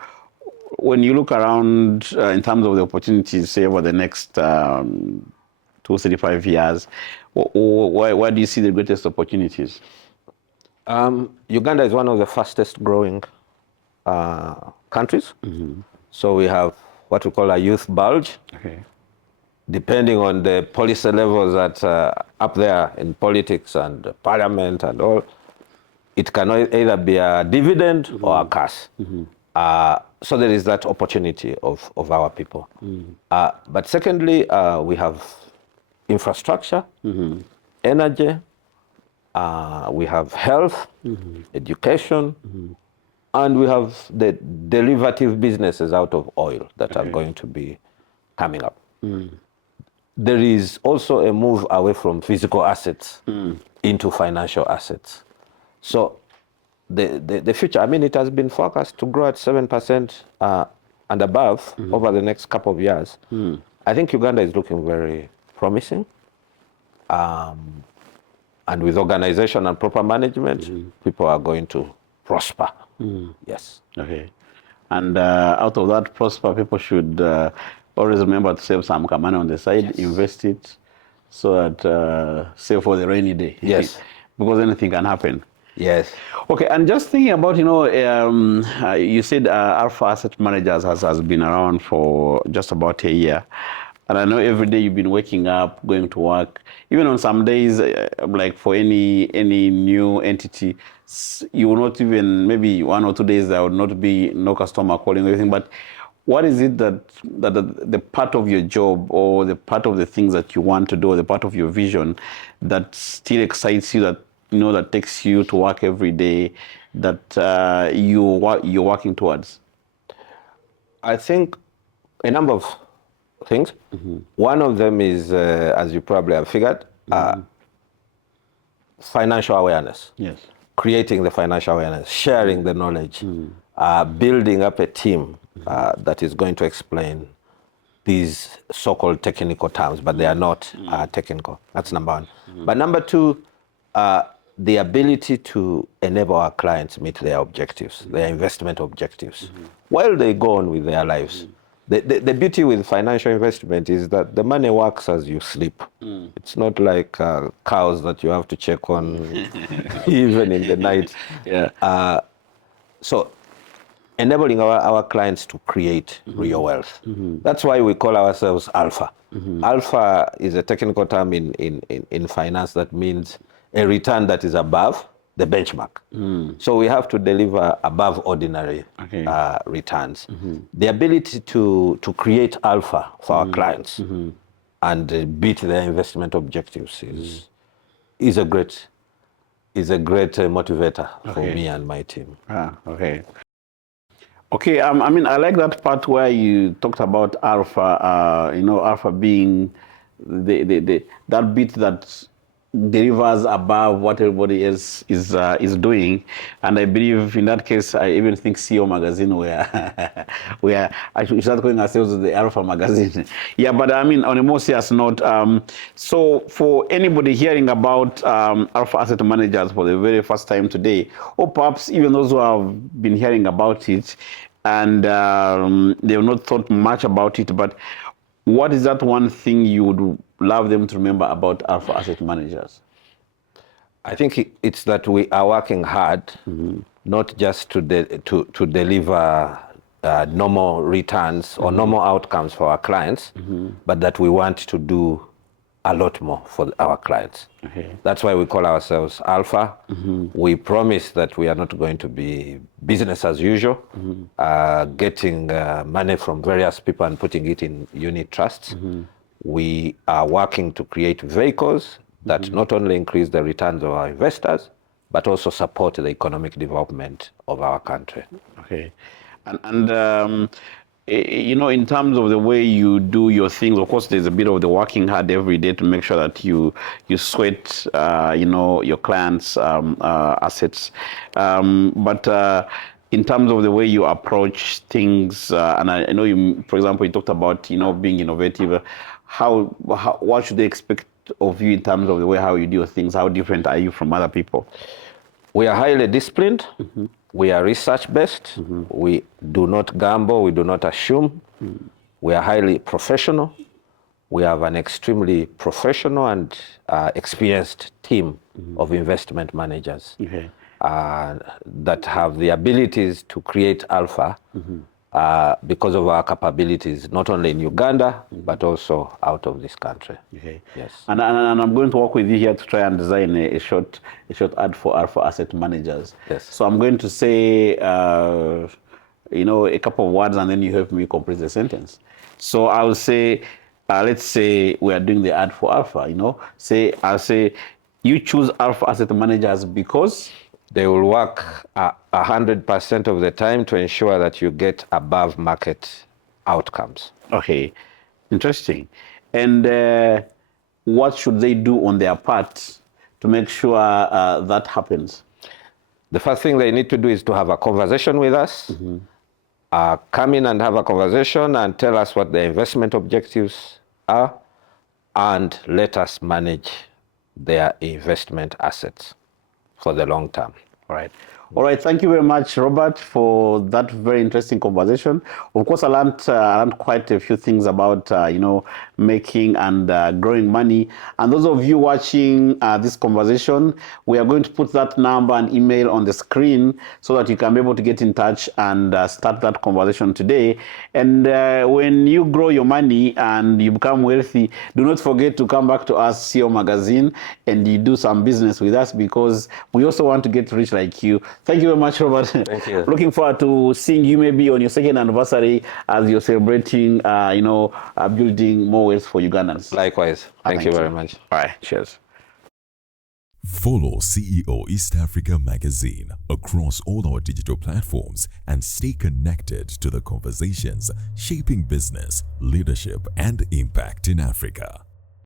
when you look around in terms of the opportunities, say over the next 2, 3, 5 years, where do you see the greatest opportunities? Uganda is one of the fastest growing countries. So we have what we call a youth bulge. Depending on the policy levels that up there in politics and parliament and all, it can either be a dividend or a cash. So there is that opportunity of our people. But secondly, we have infrastructure, energy, we have health, education, and we have the derivative businesses out of oil that are going to be coming up. There is also a move away from physical assets into financial assets. So the future, I mean, it has been forecast to grow at 7% and above over the next couple of years. I think Uganda is looking very promising. And with organization and proper management, people are going to prosper. Yes. Okay. And out of that prosper, people should always remember to save some money on the side, invest it, so that save for the rainy day. Yes. Because anything can happen. Yes. Okay, and just thinking about, you said Alpha Asset Managers has been around for just about a year. And I know every day you've been waking up, going to work. Even on some days, like for any new entity, you will not even, maybe 1 or 2 days, there would not be no customer calling or anything. But what is it that the part of your job or the part of the things that you want to do or the part of your vision that still excites you, that that takes you to work every day, that you're working towards? I think a number of things. One of them is, as you probably have figured, financial awareness. Yes. Creating the financial awareness, sharing the knowledge, building up a team that is going to explain these so-called technical terms, but they are not technical. That's number one. But number two, the ability to enable our clients meet their objectives, their investment objectives, while they go on with their lives. The beauty with financial investment is that the money works as you sleep. It's not like cows that you have to check on even in the night. Yeah. So enabling our clients to create real wealth. That's why we call ourselves Alpha. Alpha is a technical term in finance that means a return that is above the benchmark. So we have to deliver above ordinary returns. The ability to create alpha for our clients and beat their investment objectives is a great motivator for me and my team. Okay. Okay, I mean, I like that part where you talked about alpha, alpha being that bit that delivers above what everybody else is doing. And I believe in that case, I even think CEO magazine where I should start calling ourselves the Alpha magazine. Yeah, but I mean, on a more serious note, so for anybody hearing about Alpha Asset Managers for the very first time today, or perhaps even those who have been hearing about it and they've not thought much about it, but what is that one thing you would love them to remember about Alpha Asset Managers? I think it's that we are working hard, not just to deliver normal returns or normal outcomes for our clients, but that we want to do a lot more for our clients. That's why we call ourselves Alpha. We promise that we are not going to be business as usual, getting money from various people and putting it in unit trusts. We are working to create vehicles that not only increase the returns of our investors, but also support the economic development of our country. Okay. And in terms of the way you do your things, of course, there's a bit of the working hard every day to make sure that you sweat, your clients' assets. But in terms of the way you approach things, and I know you, for example, you talked about, being innovative. What should they expect of you in terms of the way how you do things? How different are you from other people? We are highly disciplined. We are research-based. We do not gamble. We do not assume. We are highly professional. We have an extremely professional and experienced team of investment managers that have the abilities to create alpha because of our capabilities, not only in Uganda, but also out of this country. Yes. And I'm going to work with you here to try and design a short ad for Alpha Asset Managers. Yes. So I'm going to say, a couple of words, and then you help me complete the sentence. So I'll say, let's say we are doing the ad for Alpha. I'll say, you choose Alpha Asset Managers because they will work 100% of the time to ensure that you get above market outcomes. Okay, interesting. And what should they do on their part to make sure that happens? The first thing they need to do is to have a conversation with us. Come in and have a conversation and tell us what their investment objectives are, and let us manage their investment assets for the long term. Right. All right, thank you very much, Robert, for that very interesting conversation. Of course, I learned quite a few things about, making and growing money. And those of you watching this conversation, we are going to put that number and email on the screen so that you can be able to get in touch and start that conversation today. And when you grow your money and you become wealthy, do not forget to come back to us, CEO Magazine, and you do some business with us, because we also want to get rich like you. Thank you very much, Robert. Thank you. Looking forward to seeing you maybe on your second anniversary as you're celebrating, building more wealth for Ugandans. Likewise. Thank you very much. All right. Cheers. Follow CEO East Africa Magazine across all our digital platforms and stay connected to the conversations shaping business, leadership, and impact in Africa.